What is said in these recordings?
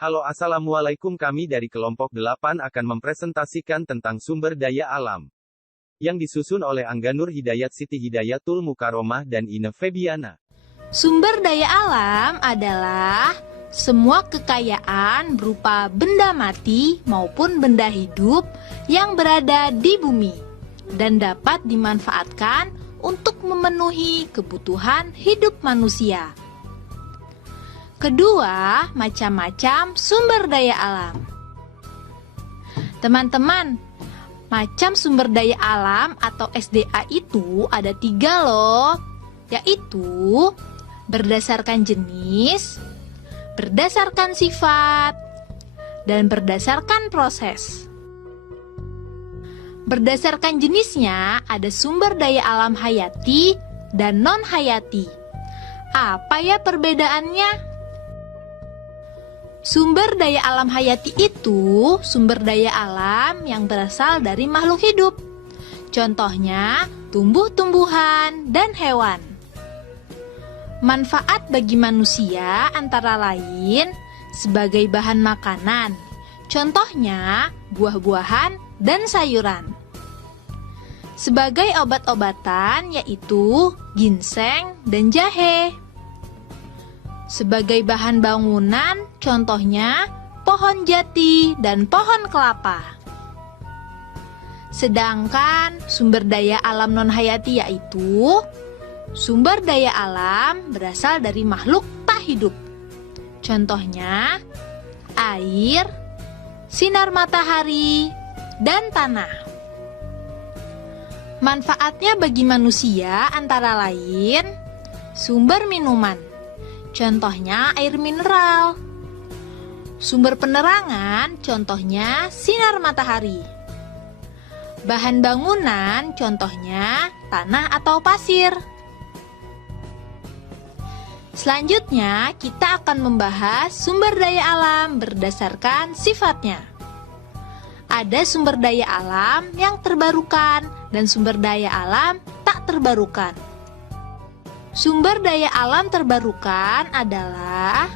Halo assalamualaikum, kami dari kelompok 8 akan mempresentasikan tentang sumber daya alam. Yang disusun oleh Angganur Hidayat, Siti Hidayatul Mukaromah, dan Ine Febiana. Sumber daya alam adalah semua kekayaan berupa benda mati maupun benda hidup yang berada di bumi dan dapat dimanfaatkan untuk memenuhi kebutuhan hidup manusia. Kedua, macam-macam sumber daya alam. Teman-teman, macam sumber daya alam atau SDA itu ada 3 loh, yaitu berdasarkan jenis, berdasarkan sifat, dan berdasarkan proses. Berdasarkan jenisnya ada sumber daya alam hayati dan non-hayati. Apa ya perbedaannya? Sumber daya alam hayati itu sumber daya alam yang berasal dari makhluk hidup. Contohnya, tumbuh-tumbuhan dan hewan. Manfaat bagi manusia antara lain sebagai bahan makanan. Contohnya, buah-buahan dan sayuran. Sebagai obat-obatan yaitu ginseng dan jahe. Sebagai bahan bangunan, contohnya pohon jati dan pohon kelapa. Sedangkan sumber daya alam non-hayati yaitu sumber daya alam berasal dari makhluk tak hidup. Contohnya air, sinar matahari, dan tanah. Manfaatnya bagi manusia antara lain sumber minuman. Contohnya air mineral. Sumber penerangan, contohnya sinar matahari. Bahan bangunan, contohnya tanah atau pasir. Selanjutnya, kita akan membahas sumber daya alam berdasarkan sifatnya. Ada sumber daya alam yang terbarukan dan sumber daya alam tak terbarukan. Sumber daya alam terbarukan adalah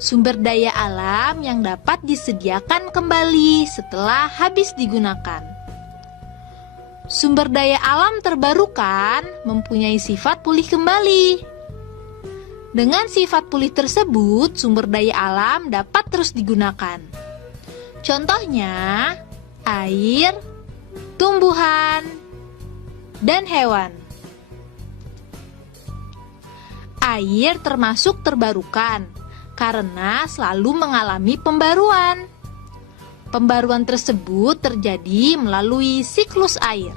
sumber daya alam yang dapat disediakan kembali setelah habis digunakan. Sumber daya alam terbarukan mempunyai sifat pulih kembali. Dengan sifat pulih tersebut, sumber daya alam dapat terus digunakan. Contohnya, air, tumbuhan, dan hewan. Air termasuk terbarukan karena selalu mengalami pembaruan. Pembaruan tersebut terjadi melalui siklus air.